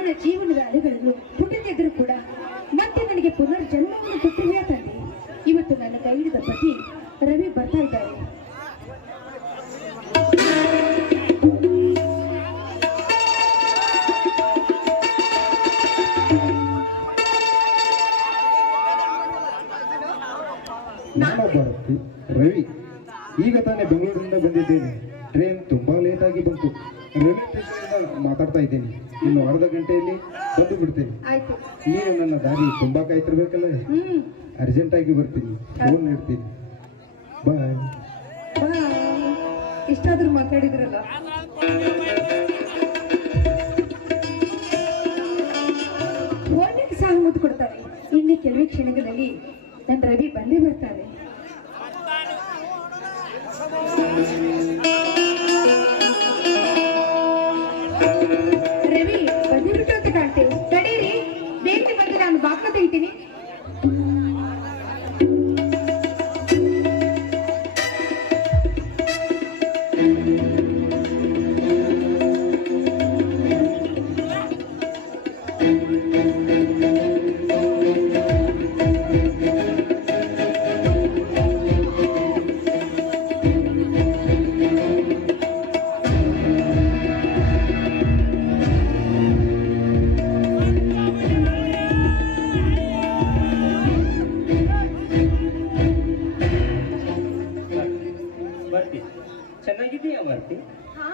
ನನ್ನ ಜೀವನದ ಅಲೆಗಳನ್ನು ಪುಟಿದ್ದರೂ ಕೂಡ ಮತ್ತೆ ನನಗೆ ಪುನರ್ಜನ್ಮವನ್ನು ಕೊಟ್ಟಿದೆಯಾ ತಂದೆ. ಇವತ್ತು ನನ್ನ ಕೈ ಹಿಡಿದ ಪತಿ ರವಿ ಬರ್ತಾ ಇದ್ದಾರೆ. ನಾನು ಭಾರತಿ ರವಿ. ಈಗ ತಾನೇ ಬೆಂಗಳೂರಿನಿಂದ ಬಂದಿದ್ದೇನೆ. ಟ್ರೈನ್ ತುಂಬಾ ಲೇಟ್ ಆಗಿ ಬಂತು. ರೈಲ್ವೆ ಸ್ಟೇಷನ್ ಮಾತಾಡ್ತಾ ಇದ್ದೇನೆ. ಇನ್ನು ಅರ್ಧ ಗಂಟೆಯಲ್ಲಿ ಬಂದು ಬಿಡ್ತೇನೆ. ನೀನು ನನ್ನ ದಾರಿ ತುಂಬಾ ಕಾಯ್ತಿರ್ಬೇಕಲ್ಲ. ಅರ್ಜೆಂಟ್ ಆಗಿ ಬರ್ತೀನಿ, ಫೋನ್ ಇಡ್ತೀನಿ. ಬಾಯ್. ಇಷ್ಟಾದ್ರೂ ಮಾತಾಡಿದ್ರಲ್ಲ. ಫೋನಿಗೆ ಸಹ ಮುದ್ದು ಕೊಡ್ತಾರೆ. ಇಲ್ಲಿ ಕೆಲವೇ ಕ್ಷಣಗಳಲ್ಲಿ ನನ್ನ ರವಿ ಬಂದೇ ಬರ್ತಾರೆ. ರವಿ ಬಂದೇ ಬಿಟ್ಟು ಅಂತ ಕಾಣ್ತೇವೆ. ತಡೀರಿ, ಬೇಗ ಬಂದು ನಾನು ಬಾಕ್ಲ ತೆಗಿತೀನಿ. ಚೆನ್ನಾಗಿದ್ದೀಯಾ ಮಾರ್ತಿ? ಹಾ,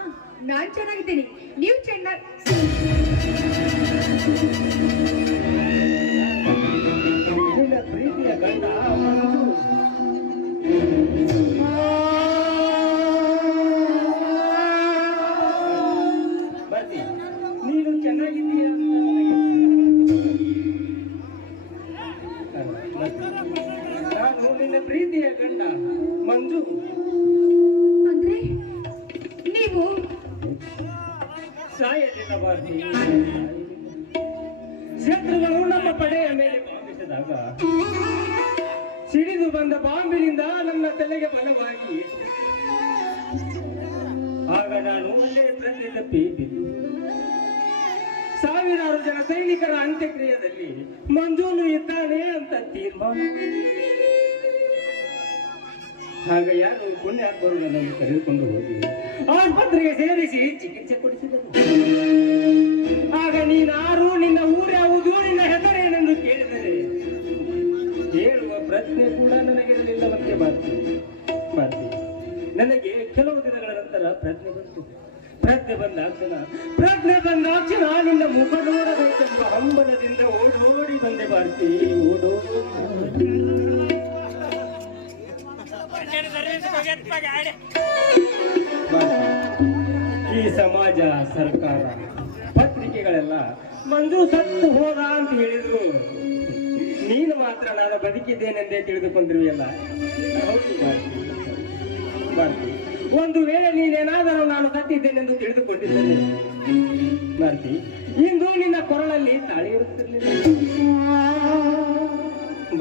ನಾನ್ ಚೆನ್ನಾಗಿದ್ದೀನಿ. ನೀವು ಚೆನ್ನಾಗಿ ನಿನ್ನ ಪ್ರೀತಿಯ ಗಂಡ ಮಾರ್ತಿ, ನೀನು ಚೆನ್ನಾಗಿದ್ದೀಯಾ? ನಾನು ನಿನ್ನ ಪ್ರೀತಿಯ ಗಂಡ ಮಂಜು. ಅಂದ್ರೆ ನೀವು ಸಾಯಲಿಲ್ಲ ಮಾರ್ತಿ. ಶತ್ರುಗಳು ನಮ್ಮ ಪಡೆಯ ಮೇಲೆ ಬಾಂಬಿಸಿದಾಗ ಸಿಡಿದು ಬಂದ ಬಾಂಬಿನಿಂದ ನನ್ನ ತಲೆಗೆ ಬಲವಾಗಿ, ಆಗ ನಾನು ಅಲ್ಲೇ ಪ್ರಜ್ಞೆ ತಪ್ಪಿ ಬಿದ್ದು ಸಾವಿರಾರು ಜನ ಸೈನಿಕರ ಅಂತ್ಯಕ್ರಿಯೆಯಲ್ಲಿ ಮಂಜೂನು ಇದ್ದಾನೆ ಅಂತ ತೀರ್ಮಾನ. ಆಗ ಯಾರು ಪುಣ್ಯಾತ್ಮರು ನನ್ನನ್ನು ಕರೆದುಕೊಂಡು ಹೋಗಿ ಆಸ್ಪತ್ರೆಗೆ ಸೇರಿಸಿ ಚಿಕಿತ್ಸೆ ಕೊಡಿಸಿದರು. ಆಗ ನೀನಾರು, ನಿನ್ನ ಊರ್ಯಾವುದು, ನಿನ್ನ ಹೆಸರೇನೆಂದು ಕೇಳಿದರೆ ಹೇಳುವ ಪ್ರಶ್ನೆ ಕೂಡ ನನಗಿರಲಿಲ್ಲವಂತೆ ಮಾರ್ತಿ. ನನಗೆ ಕೆಲವು ದಿನಗಳ ನಂತರ ಪ್ರಜ್ಞೆ ಬಂತು. ಪ್ರಜ್ಞೆ ಬಂದಾಕ್ಷಣ ನಿನ್ನ ಮುಖ ನೋಡಬೇಕೆಂಬ ಹಂಬಲದಿಂದ ಓಡೋಡಿ ಬಂದೆ ಮಾರ್ತಿ, ಓಡೋಡಿ. ಈ ಸಮಾಜ, ಸರ್ಕಾರ, ಪತ್ರಿಕೆಗಳೆಲ್ಲ ಮಂಜು ಸತ್ತು ಹೋದ ಅಂತ ಹೇಳಿದ್ರು, ನೀನು ಮಾತ್ರ ನಾನು ಬದುಕಿದ್ದೇನೆಂದೇ ತಿಳಿದುಕೊಂಡಿರುವೆಯಲ್ಲ. ಮಾರ್ತಿ, ಒಂದು ವೇಳೆ ನೀನೇನಾದರೂ ನಾನು ಸತ್ತಿದ್ದೇನೆಂದು ತಿಳಿದುಕೊಂಡಿದ್ದೇನೆ ಮಾರ್ತಿ, ಇಂದು ನಿನ್ನ ಕೊರಳಲ್ಲಿ ತಾಳಿ ಇರುತ್ತಿರಲಿಲ್ಲ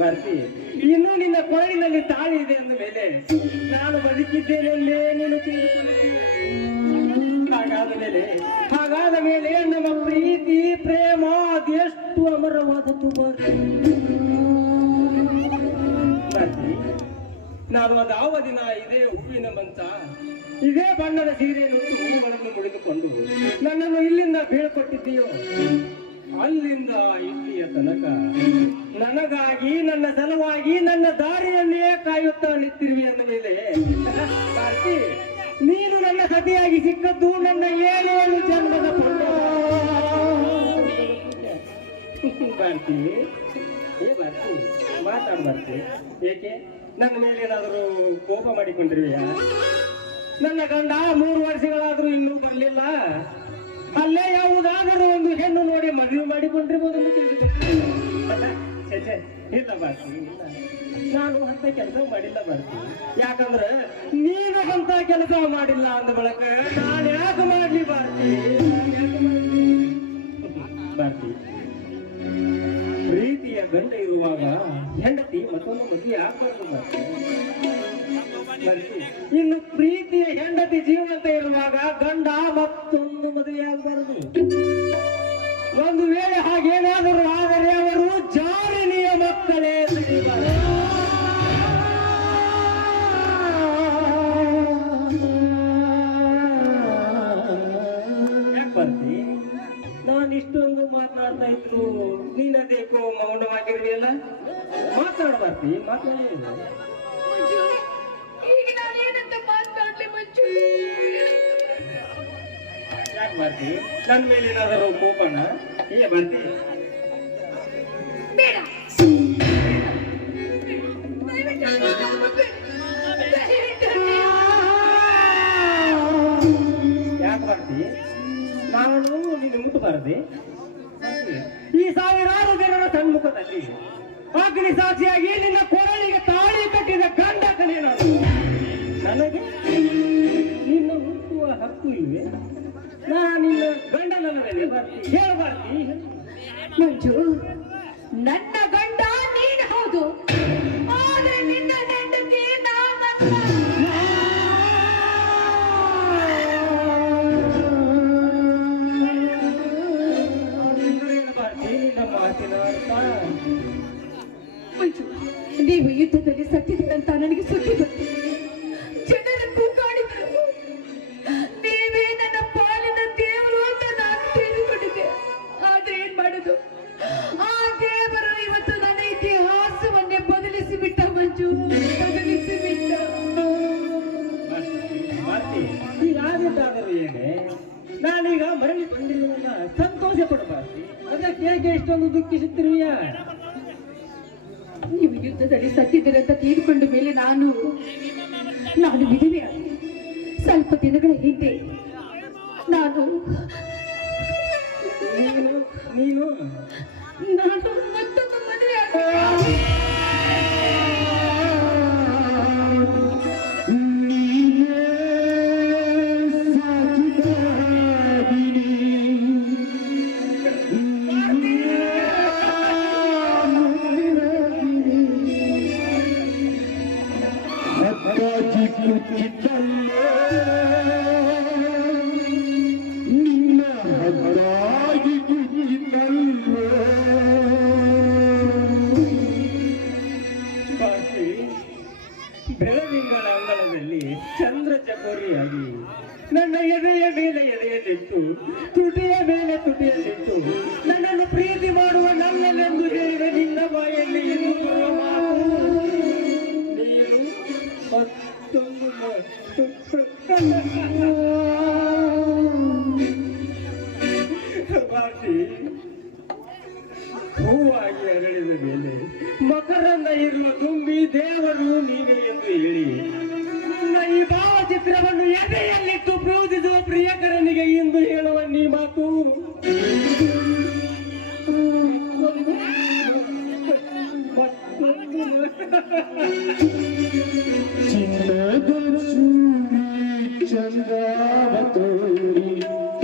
ಮಾರ್ತಿ. ಇನ್ನು ನಿನ್ನ ಕೊರಳಿನಲ್ಲಿ ತಾಳಿ ಇದೆ ಅಂದ ಮೇಲೆ ನಾನು ಬದುಕಿದ್ದೇನೆಂದೇ ನೀನು ತಿಳಿದುಕೊಂಡಿದ್ದೇನೆ. ಹಾಗಾದ ಮೇಲೆ ನಮ್ಮ ಪ್ರೀತಿ, ಪ್ರೇಮ ಅದೆಷ್ಟು ಅಮರವಾದದ್ದು ಮಾರ್ತಿ. ನಾನು ಅದಾವ ದಿನ ಇದೇ ಹೂವಿನ ಮಂಚ, ಇದೇ ಬಣ್ಣದ ಸೀರೆಯನ್ನು ಹೂಗಳನ್ನು ಮುಡಿದುಕೊಂಡು ನನ್ನನ್ನು ಇಲ್ಲಿಂದ ಬೀಳ್ಕೊಟ್ಟಿದ್ದೀಯೋ, ಅಲ್ಲಿಂದ ಇಲ್ಲಿಯ ತನಕ ನನಗಾಗಿ, ನನ್ನ ಸಲುವಾಗಿ, ನನ್ನ ದಾರಿಯನ್ನೇ ಕಾಯುತ್ತಾ ನಿಂತಿರುವಿ ಅಂದ ಮೇಲೆ ಮಾರ್ತಿ, ನೀನು ನನ್ನ ಸತಿಯಾಗಿ ಸಿಕ್ಕದ್ದು ನನ್ನ 7 ಜನ್ಮದ ಪುಣ್ಯ ಮಾರ್ತಿ. ಮಾರ್ತಿ, ಮಾತಾಡ್ ಮಾರ್ತಿ. ಏಕೆ ನನ್ನ ಮೇಲೆ ಏನಾದರೂ ಕೋಪ ಮಾಡಿಕೊಂಡಿರುವೆಯಾ? ನನ್ನ ಗಂಡ 3 ವರ್ಷಗಳಾದ್ರೂ ಇನ್ನೂ ಬರಲಿಲ್ಲ. ಅಲ್ಲೇ ಯಾವುದಾದರೂ ಒಂದು ಹೆಣ್ಣು ನೋಡಿ ಮದುವೆ ಮಾಡಿಕೊಂಡಿರ್ಬೋದೆಂದು ತಿಳಿದುಕೊಂಡು ಇಲ್ಲ ಮಾರ್ತಿ, ಇಲ್ಲ, ನಾನು ಅಂತ ಕೆಲಸ ಮಾಡಿಲ್ಲ ಮಾರ್ತಿ. ಯಾಕಂದ್ರೆ ನೀನು ಅಂತ ಕೆಲಸ ಮಾಡಿಲ್ಲ ಅಂದ ಬಳಕ ನಾನು ಯಾಕೆ ಮಾಡ್ಲಿ ಮಾರ್ತಿ? ಮಾರ್ತಿ, ಪ್ರೀತಿಯ ಗಂಡ ಇರುವಾಗ ಹೆಂಡತಿ ಮತ್ತೊಂದು ಮದುವೆ ಆಗ್ಬಾರ್ದು ಮಾರ್ತಿ. ಇನ್ನು ಪ್ರೀತಿಯ ಹೆಂಡತಿ ಜೀವಂತ ಇರುವಾಗ ಗಂಡ ಮತ್ತೊಂದು ಮದುವೆ ಆಗ್ಬಾರದು ಒಂದು ವೇಳೆ ಹಾಗೇನಾದರೂ ಆದರೆ ಅವರು ಜಾರಿನಿಯ ಮಕ್ಕಳೇ ಸರಿಬಾರದು. ಯಾಕೆ ಬರ್ತಿ? ನಾನು ಇಷ್ಟೊಂದು ಮಾತನಾಡ್ತಾ ಇದ್ರು ನೀನದೇಕೋ ಮೌನವಾಗಿರ್ಲಿಲ್ಲ. ಮಾತಾಡ್ ಬರ್ತಿ, ಮಾತಾಡಿ. ಮಂಜು, ಈಗ ನಾನೇನಂತ ಮಾತಾಡ್ಲಿ ಮಂಜು? ಯಾಕೆ ಬರ್ತಿ? ನನ್ನ ಮೇಲೆ ಏನಾದರೂ ಕೋಪನ? ಬರ್ತಿ? ಬೇಡ. ದಯವಿಟ್ಟು ನನ್ನ ಬಿಡು. ದಯವಿಟ್ಟು ಯಾಕೆ ಬರ್ತಿ? ನಾನು ನಿನ್ನ ಮುಟ್ಟಬಾರದೆ? ಈ ಸಾವಿರಾರು ಜನರ ಸನ್ಮುಖದಲ್ಲಿ ಅಗ್ನಿ ಸಾಕ್ಷಿಯಾಗಿ ನಿನ್ನ ಕೊರಳಿಗೆ ತಾಳಿ ಕಟ್ಟಿದ ಗಂಡ ಕಣೆ ನಾನು. ನನಗೆ ನಿನ್ನ ಮುಟ್ಟುವ ಹಕ್ಕು ಇಲ್ವೇ? ನಿನ್ನ ಗಂಡನಲ್ಲವೇ? ಬರ್ತಿ, ಹೇಳ್ಬಾರ್ತಿ? ಮಂಜು, ನನ್ನ ಗಂಡ ನೀನು ಹೌದು, ಆದ್ರೆ ನಿನ್ನ ಹೆಂಡತಿ ನಾನಲ್ಲ. ಮಂಜು, ನೀವು ಯುದ್ಧದಲ್ಲಿ ಸತ್ತಿದ್ದೀರಂತ ನನಗೆ ಸುದ್ದಿ ಬಂತು. ಜನರ ಕೂಗಾಡಿದರು. ನೀವೇ ನನ್ನ ಪಾಲಿನ ದೇವರು ಅಂತ ನಾನು ತಿಳಿದುಕೊಂಡಿದ್ದೆ. ಆದ್ರೆ ಏನ್ ಮಾಡುದು? ಆ ದೇವರು ಇವತ್ತು ನನ್ನ ಇತಿಹಾಸವನ್ನೇ ಬದಲಿಸಿ ಬಿಟ್ಟ ಮಂಜು, ಬದಲಿಸಿ ಬಿಟ್ಟ. ಈಗಾದಿದ್ದಾದರೂ ಏನೇ, ನಾನೀಗ ಮರಳಿ ಬಂದಿರುವುದನ್ನ ಸಂತೋಷ ಪಡಬಾರ್ದು. ಅದಕ್ಕೆ ಹೇಗೆ ಇಷ್ಟೊಂದು ದುಃಖಿಸುತ್ತಿರುವೆಯಾ? ನೀವು ಯುದ್ಧದಲ್ಲಿ ಸತ್ತಿದ್ದೀರಂತ ತೀರ್ಕೊಂಡ ಮೇಲೆ ನಾನು ವಿಧವೆಯಾದೆ. ಸ್ವಲ್ಪ ದಿನಗಳ ಹಿಂದೆ ನಾನು ಮತ್ತೊಂದು ಮದುವೆ ಆದೆ. ಬೆಳದಿಂಗಳ ಅಂಗಳದಲ್ಲಿ ಚಂದ್ರ ಚಕೋರಿಯಾಗಿ ನನ್ನ ಎದೆಯ ಮೇಲೆ ಎದೆಯಲ್ಲಿಟ್ಟು ತುಟಿಯ ಮೇಲೆ ತುಟಿಯಲ್ಲಿಟ್ಟು ನನ್ನನ್ನು ಪ್ರೀತಿ ಮಾಡುವ ನನ್ನನೆಂದು ಹೇಳಿದ ನಿನ್ನ ಬಾಯಲ್ಲಿ ಎಂದು ಬರುವ ಮಾತು ನೀನು ಮತ್ತೊಂದು ಭಾಷಿ ಹೂವಾಗಿ ಅರಳಿದ ಮೇಲೆ ಮಕರಂದ ಇರುವ ತುಂಬಿ ದೇವರು ನೀವೇ ಎಂದು ಹೇಳಿ ನನ್ನ ಈ ಭಾವಚಿತ್ರವನ್ನು ಎದೆಯಲ್ಲಿಟ್ಟು ಪ್ರೋದಿಸುವ ಪ್ರಿಯಕರನಿಗೆ ಎಂದು ಹೇಳುವ ನೀ ಮಾತು ಚಿನ್ನದ ಚೂರಿ ಚಂದ್ರಾವತೋರಿ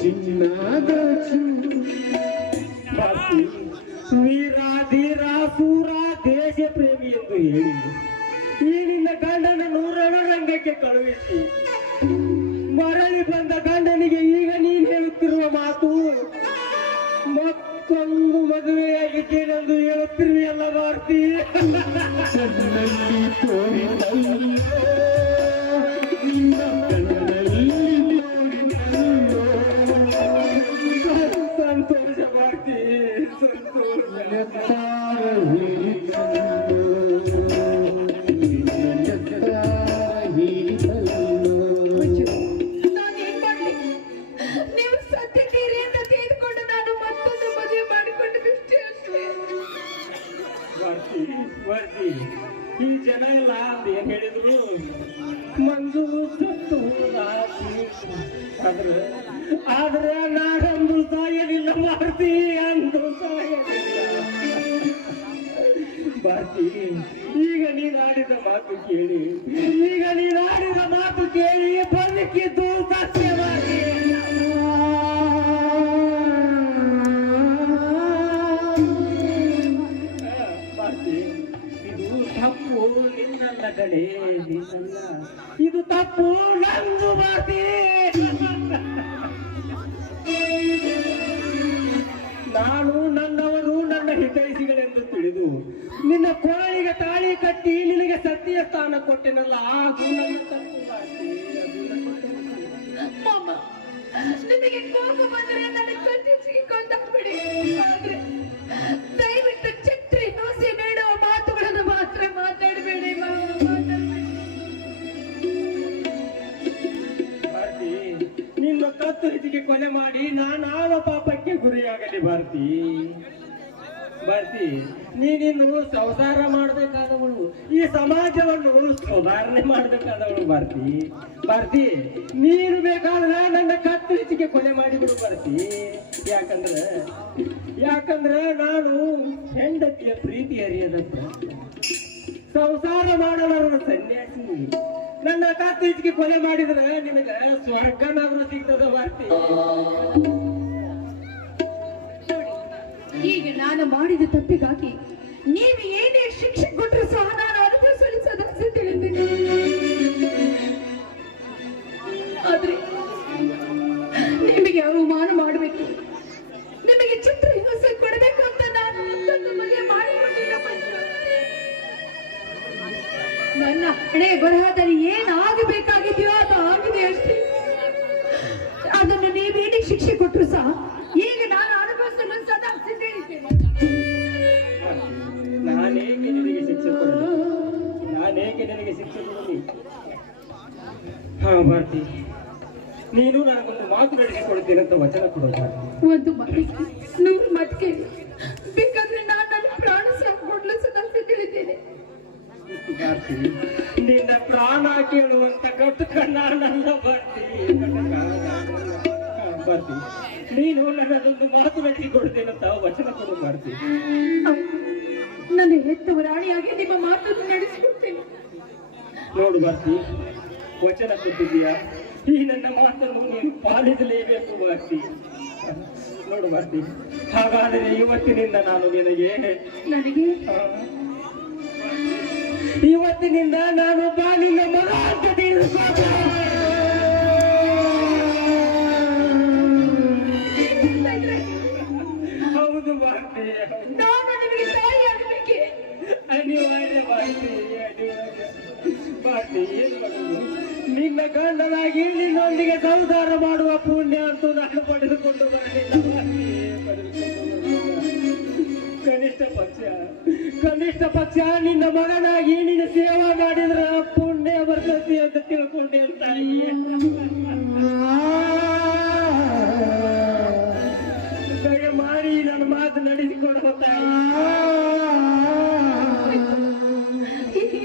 ಚಿನ್ನದ ವೀರ ಧೀರ ಸೂರ ದೇಶ ಪ್ರೇಮಿ ಎಂದು ಹೇಳಿ ಈ ನಿನ್ನ ಗಂಡನನ್ನು ರಣರಂಗಕ್ಕೆ ಕಳುಹಿಸಿ ಮರಳಿ ಬಂದ ಗಂಡನಿಗೆ ಈಗ ನೀನು ಹೇಳುತ್ತಿರುವ ಮಾತು ಮತ್ತೊಂದು ಮದುವೆಯಾಗಿದ್ದೇನೆಂದು ಹೇಳುತ್ತಿರುವೆಯಲ್ಲ ಭಾರತಿ. ಸಂತೋಷ ಭಾರತಿ, ಸಂತೋಷ. ನೀವು ಸತ್ತಿದ್ದೀರಿ ಅಂತ ತಿಳಿದುಕೊಂಡು ನಾನು ಮತ್ತೊಂದು ಮದುವೆ ಮಾಡಿಕೊಂಡು ಬಿಟ್ಟೆ ಅಷ್ಟೇ. ವರ್ತಿ ಈ ಜನ ಎಲ್ಲ ಏನ್ ಹೇಳಿದ್ರು ಮಂಜು ಸತ್ತು ಆದ್ರೆ ನಾನಂದು ಸಾಯಲಿಲ್ಲ ಭಾರತಿ, ಅಂದು ಸಾಯಲಿಲ್ಲ ಭಾರತಿ. ಈಗ ನೀನಾಡಿದ ಮಾತು ಕೇಳಿ ಬದುಕಿದ್ದು ಸತ್ಯವಾಗಿ ಭಾರತಿ. ಇದು ತಪ್ಪು ನಿನ್ನಲ್ಲ ಕಡೆ, ನಿನ್ನಲ್ಲ, ಇದು ತಪ್ಪು ನಂದು ಭಾರತಿ. ನಾನು ನನ್ನವರು ನನ್ನ ಹಿತೈಷಿಗಳೆಂದು ತಿಳಿದು ನಿನ್ನ ಕೊರಳಿಗೆ ತಾಳಿ ಕಟ್ಟಿ ನಿನಗೆ ಸತ್ಯ ಸ್ಥಾನ ಕೊಟ್ಟೆನಲ್ಲ ಅದು ನನ್ನ ತಪ್ಪು ಭಾರತಿ, ಅದು ನನ್ನ ತಪ್ಪು. ಮಾಮ, ನಿಮಗೆ ಕೋಪ ಬಂದರೆ ನನ್ನ ಕತ್ತಿಗೆ ಕೊಂದಾಕ್ಬಿಡಿ. ಆದ್ರೆ ದಯವಿಟ್ಟು ಛತ್ರಿ ದೋಸೆ ನೀಡುವ ಮಾತುಗಳನ್ನು ಮಾತ್ರ ಮಾತಾಡಬೇಡಿ ಮಾಮ, ಮಾತಾಡಬೇಡಿ. ಭಾರತಿ, ನಿನ್ನ ಕತ್ತು ಹಿತಿಗೆ ಕೊಲೆ ಮಾಡಿ ನಾನಾವ ಪಾಪಕ್ಕೆ ಗುರಿಯಾಗಲಿ ಭಾರತಿ. ಭಾರತಿ, ನೀನಿನ್ನು ಸಂಸಾರ ಮಾಡಬೇಕಾದವಳು, ಈ ಸಮಾಜವನ್ನು ಸುಧಾರಣೆ ಮಾಡಬೇಕಾದವಳು ಭಾರತಿ. ಭಾರತಿ, ನೀನು ಬೇಕಾದ್ರೆ ನನ್ನ ಕತ್ತು ಹಿತಿಗೆ ಕೊಲೆ ಮಾಡಿಬಿಡು ಭಾರತಿ. ಯಾಕಂದ್ರೆ ನಾನು ಹೆಂಡತಿಯ ಪ್ರೀತಿ ಅರಿಯದ ಸಂಸಾರ ಮಾಡಲಾರದ ಸನ್ಯಾಸಿ. ನನ್ನ ಕತ್ತು ಹಿತಿಗೆ ಕೊಲೆ ಮಾಡಿದ್ರೆ ನಿನಗೆ ಸ್ವರ್ಗನಾದ್ರೂ ಸಿಗ್ತದ ಭಾರತಿ. ಈಗ ನಾನು ಮಾಡಿದ ತಪ್ಪಿಗಾಗಿ ನೀವು ಏನೇ ಶಿಕ್ಷೆ ಕೊಟ್ಟರು ಸಹ ನಾನು ಅನುಭವಿಸಲು ಸದಸ್ಯ ತಿಳಿದಿದ್ದೀನಿ. ಆದ್ರೆ ನಿಮಗೆ ಅವಮಾನ ಮಾಡಬೇಕು, ನಿಮಗೆ ಚಿತ್ರ ಹಿಂಸೆ ಕೊಡಬೇಕು ಅಂತ ನಾನು ಮತ್ತೊಂದು ಮದುವೆ ಮಾಡಿಕೊಂಡಿಲ್ಲ. ನನ್ನ ಹಣೆ ಬರಹದಲ್ಲಿ ಏನಾಗಬೇಕಾಗಿದೆಯೋ ಅದು ಆಗಿದೆ ಅಷ್ಟೇ. ಅದನ್ನು ನೀವೇನೇ ಶಿಕ್ಷೆ ಕೊಟ್ಟರು ಸಹ ಈಗ ನಾನು ಅನುಭವಿಸಲು ಸದಾ ಸಿದ್ಧರಿದ್ದೇನೆ. ನಾನೇಕೆ ನಿನಗೆ ಶಿಕ್ಷೆ ಕೊಡಲಿ? ಹಾ ಭಾರತಿ, ನೀನು ನನಗೊಂದು ಮಾತು ನಡೆಸಿಕೊಡ್ತೀನಿ ಅಂತ ವಚನ ಕೊಡು ಭಾರತಿ. ಒಂದು ಮಾತಿಗೆ 100 ಮಾತು ಕೇಳಿ, ಬೇಕಾದ್ರೆ ನಾನು ನನ್ನ ಪ್ರಾಣ ಸಹ ಕೊಡಲು ಸದಾ ಸಿದ್ಧರಿದ್ದೇನೆ. ಭಾರತಿ, ನಿನ್ನ ಪ್ರಾಣ ಕೇಳುವಂತ ಕಟ್ಟು ಕಣ್ಣಲ್ಲ ಭಾರತಿ. ಭಾರತಿ, ನೀನು ನನ್ನದೊಂದು ಮಾತು ನಡೆಸಿಕೊಡ್ತೇನಂತ ವಚನ ಕೊಡು ಭಾರತಿ. ನನ್ನ ಹೆತ್ತವ ರಾಣಿಯಾಗಿ ನಿಮ್ಮ ಮಾತನ್ನು ನಡೆಸಿಕೊಡ್ತೇನೆ. ನೋಡು ಭಾರತಿ, ವಚನ ಕೊಟ್ಟಿದ್ದೀಯಾ, ಈ ನನ್ನ ಮಾತನ್ನು ನೀನು ಪಾಲಿಸಲೇಬೇಕು ಭಾರತಿ. ನೋಡು ಭಾರತಿ, ಹಾಗಾದರೆ ಇವತ್ತಿನಿಂದ ನಾನು ನಿನಗೆ ಇವತ್ತಿನಿಂದ ನಾನೊಬ್ಬ ನಿನ್ನ ಮಗ ಅಂತ ತಿಳಿದುಕೋ. ಹೌದು ಭಾರತಿ, ನಾನು ನಿಮಗೆ ತಾಯಿಯಾಗಬೇಕೆ? ಅನಿವಾರ್ಯ ಭಾರತಿ, ಅನಿವಾರ್ಯ. ಭಾರತಿ, ಏನು ಮಾಡುವುದು? ನಿನ್ನ ಗಂಡನಾಗಿ ನಿನ್ನೊಂದಿಗೆ ಸಂಸಾರ ಮಾಡುವ ಪುಣ್ಯ ಅಂತೂ ನಾನು ಪಡೆದುಕೊಂಡು ಬರಲಿಲ್ಲ ಭಾರತಿ, ಪಡೆದುಕೊಂಡು ಬರಲಿಲ್ಲ. ಕನಿಷ್ಠ ಪಕ್ಷ ನಿನ್ನ ಮಗನಾಗಿ ನಿನ್ನ ಸೇವಾ ಮಾಡಿದ್ರ ಪುಣ್ಯ ಬರ್ತತಿ ಅಂತ ತಿಳ್ಕೊಂಡೆ ತಾಯಿ. ದಯಮಾಡಿ ನನ್ನ ಮಾತು ನಡೆಸಿಕೊಡುವ ತಾಯಿ.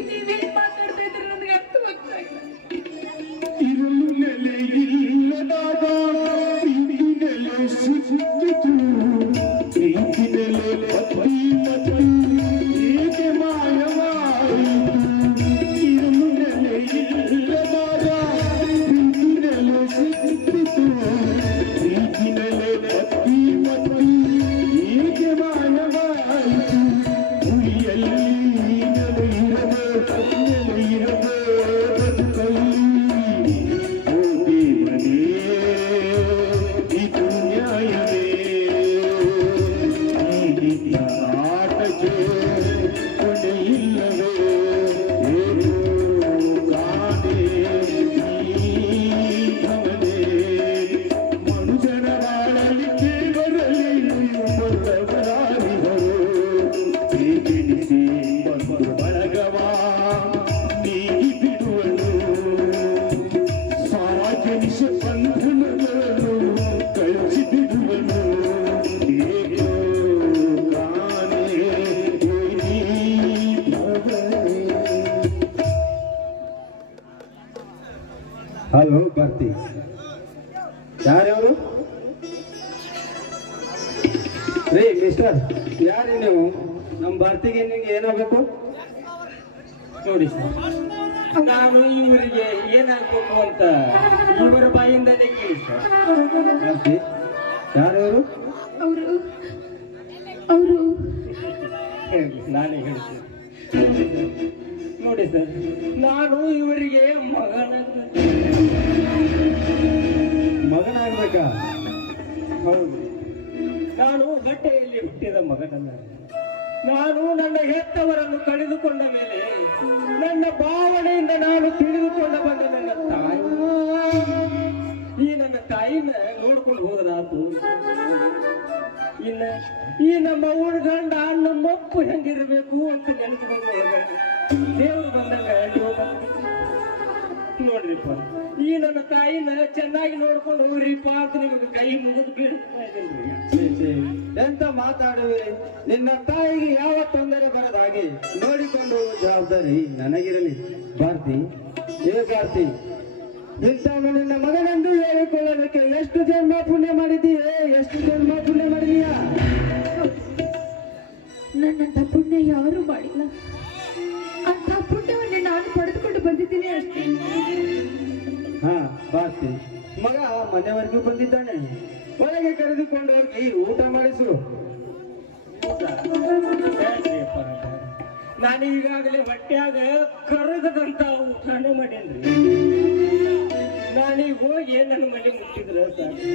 ನೀವೇನ್ ಮಾತಾಡ್ತಾ ಇದ್ರೆ ನನಗೆ ಅರ್ಥವಾಗ್ತಾ ಇಲ್ಲ. ಇರಲು ನೆಲೆಯಿಲ್ಲದಾಗ ಇಂದು ನೆಲೆ ಸಿಕ್ಕಿತು, ಪ್ರೀತಿ ನೆಲೆ ಪತಿ ಪತಿ ಏಕೆ ಮಾಯವಾಯಿತು. ಇರಲು ನೆಲೆಯಿಲ್ಲದಾಗ ಇಂದು ನೆಲೆ ಸಿಕ್ಕಿತು, ಪ್ರೀತಿ ನೆಲೆ ಪತಿ ಪತಿ ಏಕೆ ಮಾಯವಾಯಿತು. ಉಳಿಯಲ್ಲಿ ನೆಲೆ ಇರದೆ ಬದುಕಲ್ಲಿ ಹೋಗಿ ಮನೆ ಇದು ನ್ಯಾಯವೇ. ಈ ಆಟಕ್ಕೆ ಕೊನೆಯಿಲ್ಲವೇ ಏನು ಕಾಣೆ ಈ ಭವನೆ. ಮನುಜನ ಬಾಳಲಿಕ್ಕೆ ಬರಲಿ ಬಲ್ಲವರಾರಿವರು, ಬೇಕೆನಿಸಿ ಬಂದು ಬಳಗವಾ ನೀಗಿ ಬಿಡುವನು. ಸಾಜನಿಸ ಬಂಧನಗಳನ್ನು ಕಳಿಸಿ ಬಿಡುವನು. ಏಕೋ ಕಾಣೆ ಈ ಭವನೆ. ಹಲೋ ಭಾರತಿ, ಯಾರ್ಯಾರು? ರೀ ಮಿಸ್ಟರ್, ಯಾರೇ ನೀವು? ನಮ್ಮ ಭಾರತಿಗೆ ನಿಮ್ಗೆ ಏನಾಗಬೇಕು? ನೋಡಿ ಸರ್, ನಾನು ಇವರಿಗೆ ಏನಾಗಬೇಕು ಅಂತ ಇವರ ಬಾಯಿಂದಲೇ ಕೇಳಿ ಸರ್. ಭಾರತಿ, ಯಾರ್ಯಾರು? ಅವರು ನಾನೇ ಹೇಳ್ತೇನೆ. ನೋಡಿ ಸರ್, ನಾನು ಇವರಿಗೆ ಮಗನಾಗ್ಬೇಕಾ? ಹೌದು. ನಾನು ಹೊಟ್ಟೆಯಲ್ಲಿ ಹುಟ್ಟಿದ ಮಗನಲ್ಲ. ನಾನು ನನ್ನ ಹೆತ್ತವರನ್ನು ಕಳೆದುಕೊಂಡ ಮೇಲೆ ನನ್ನ ಭಾವನೆಯಿಂದ ನಾನು ತಿಳಿದುಕೊಂಡ ಬಂದ ನನ್ನ ತಾಯಿ, ಈ ನನ್ನ ತಾಯಿನ ನೋಡ್ಕೊಂಡು ಹೋದ್ರಾತು. ಈ ನಮ್ಮ ಗಂಡ ನಮ್ಮಪ್ಪು ಹೆಂಗಿರ್ಬೇಕು ಅಂತ ನೆನೆಸ್ಕೊಂಡೊಳಗ ದೇವ್ರು ಬಂದಂಗ ನೋಡ್ರಿಪ್ಪ, ಈ ನನ್ನ ತಾಯಿನ ಚೆನ್ನಾಗಿ ನೋಡ್ಕೊಂಡು ಹೋಗ್ರಿಪ್ಪ ಅಂತ ನಿಮಗೆ ಕೈ ಮುಗಿದು ಬೀಳ್ತಾ ಇದ್ದೀನಿ. ಎಂತ ಮಾತಾಡುವಿರಿ? ನಿನ್ನ ತಾಯಿಗೆ ಯಾವ ತೊಂದರೆ ಬರದ ಹಾಗೆ ನೋಡಿಕೊಂಡು ಜವಾಬ್ದಾರಿ ನನಗಿರಲಿ. ಭಾರತಿ, ಭಾರತಿ, ಇಂಥ ನಿನ್ನ ಮಗನೆಂದು ಹೇಳಿಕೊಳ್ಳೋದಕ್ಕೆ ಎಷ್ಟು ಜನ್ಮ ಪುಣ್ಯ ಮಾಡಿದೀಯೇ? ಎಷ್ಟು ಜನ್ಮ ಪುಣ್ಯ ಮಾಡಿದೀಯಾ? ನನ್ನಂತ ಪುಣ್ಯ ಯಾರೂ ಮಾಡಿಲ್ಲ. ಅಂತ ಪುಣ್ಯವನ್ನು ನಾನು ಪಡೆದುಕೊಂಡು ಬಂದಿದ್ದೀನಿ ಅಷ್ಟೇ. ಹಾ ಭಾರತಿ, ಮಗ ಮನೆಯವರೆಗೂ ಬಂದಿದ್ದಾನೆ. ಒಳಗೆ ಕರೆದುಕೊಂಡು ಹೋಗಿ ಊಟ ಮಾಡಿಸು. ನಾನು ಈಗಾಗಲೇ ಹೊಟ್ಟ್ಯಾಗ ಕರಗದಂತ ಊಟನ ಮಾಡೇನ್ರಿ. ನಾನೀಗ ಹೋಗಿ ನನ್ನ ಮನೆ ಮುಟ್ಟಿದ್ರ ಸಾಕು.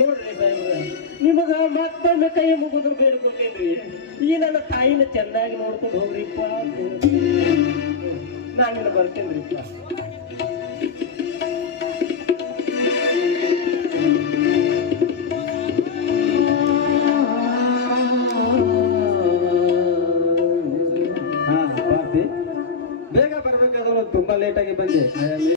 ನೋಡ್ರಿ ಸಾಹೇಬ್ರ, ನಿಮಗ ಮತ್ತೊಮ್ಮೆ ಕೈ ಮುಗಿದ್ರು ಬೇಡ್ಕೊತೇನ್ರಿ, ಈ ನನ್ನ ತಾಯಿನ ಚೆನ್ನಾಗಿ ನೋಡ್ಕೊಂಡು ಹೋಗ್ರಿಪ್ಪ. ನಾನಿನ್ನ ಬರ್ತೇನ್ರಿಪ್ಪ.